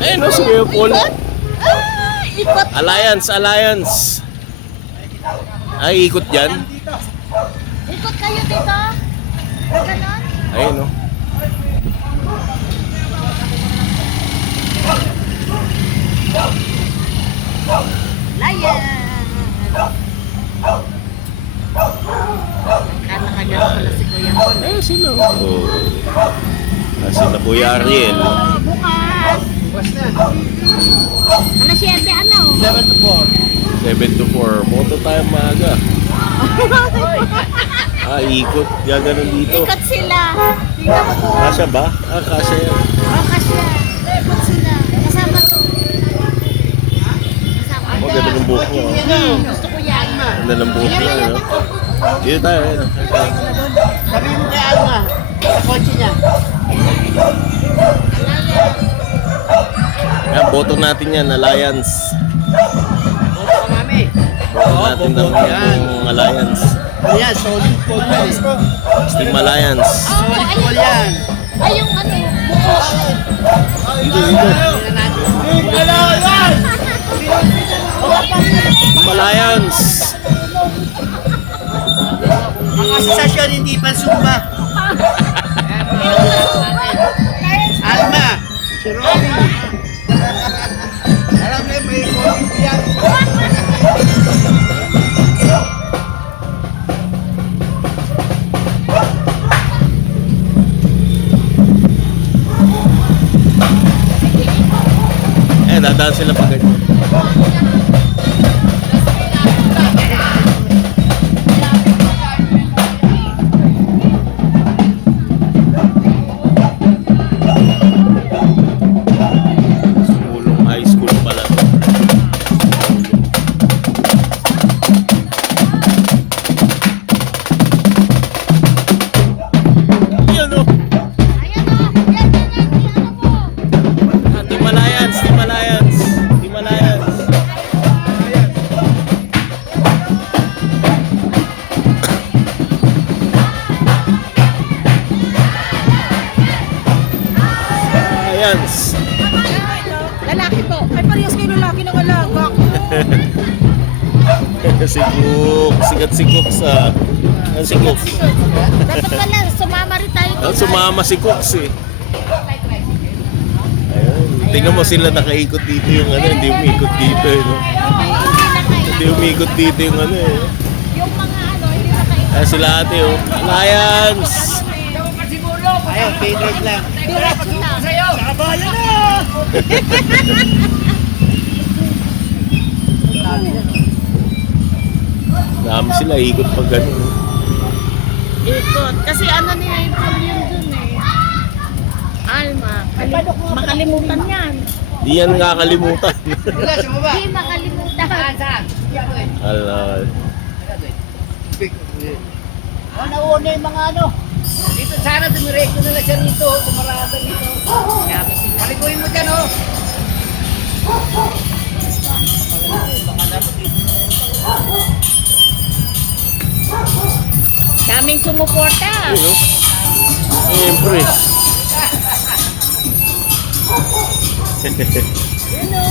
Ayun o, si Kuya Paul. Ikot. Alliance. Ay, ikot dyan. Ikot kayo dito. Ganon. Ayun o. Layan. Kanya-kanya pala si Kuya Paul. Ayun sila. Oh. Sila Kuya Ariel. Bukas. Ano 7 ano? 7 to 4. 7 to 4. Moto tayo maaga. Ikot. Gaganon dito. Ikot sila. Tingnan mo to. Kasya ba? Kasya yan. Kasya. Ikot sila. Kasama to. Kasama. Oh, ganda ng buhok mo. Gusto ko yan. Ganda ng buhok niya, no? Dito tayo, ayun. Sabi mo kay Alma, sa kotse niya. Yan, boto natin yan, Alliance. Boto ka mami. Boto natin ng Alliance. Ayan, solid poll yan. Team Alliance. Solid poll yan. Ay, yung ano, buko. Dito. Team Alliance. Ang asosasyon hindi pa sumba. Alma, si Robby. Alam mo, may konti yan. Dadaan sila pag ganyan. Sumulong high school pala. Yan o. Ayan o. Yan, ano po. Team Alliance. Alliance. Lalaki po. Ay, parehas kayo lalaki ng alaga. Si Cook. Sikat si Cook sa... Si Cook. Dapat pala, sumama rin tayo. Sumama si Cook eh. Ayun. Tingnan mo sila nakaikot dito yung ano. Hindi umikot dito eh. No? Hindi umikot dito yung ano eh. Yung mga ano, hindi na kayo. Sila ate oh. Alliance. Ayaw, favorite lang. Diretso na. Kabayan na! Dami sila ikot pag gano'n. Ikot. Kasi ano nila yung pamilyon dun eh. Alma. Makalimutan yan. Di yan nakakalimutan. Wala, sa baba. Hindi makalimutan. Alay. Nauna yung mga ano. Dito sana dumiretso na lang siya rito. Kumarada dito. Paliguin mo dyan oh. Daming sumuporta. Yun o. Siyempre. Ano?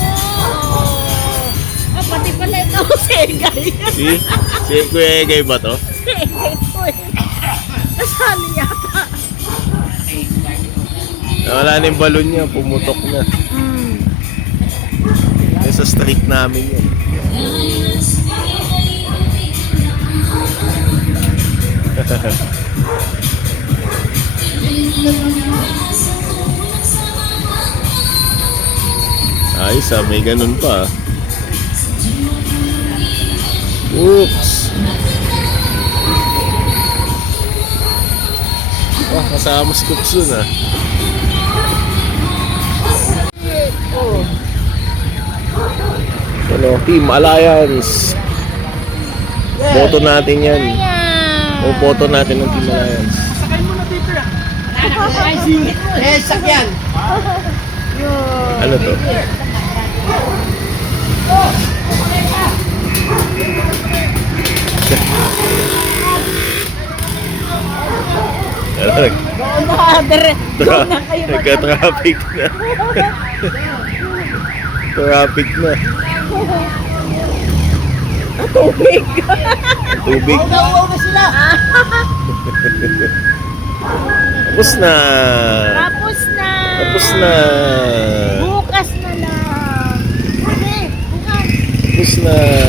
Pati pala ito si Egay. Si Kuya Egay ba to? Si Egay po eh. Nasali yata. Wala na yung balon niya. Pumutok na. Yung sa street namin yun. Ayos may ganun pa. Oops. Oh, kasama si Cookson Ano, Team Alliance. Boto natin yan. O boto natin ng Team Alliance. Sakay mo na dito ah. Sakyan. Ano to? Doon na, doon na kayo Nagka-traffic na. Traffic na. Tubig. Tubig. Unaw na sila. Tapos na. Tapos na. Tapos na. Bukas na lang. Sige, bukas. Tapos na.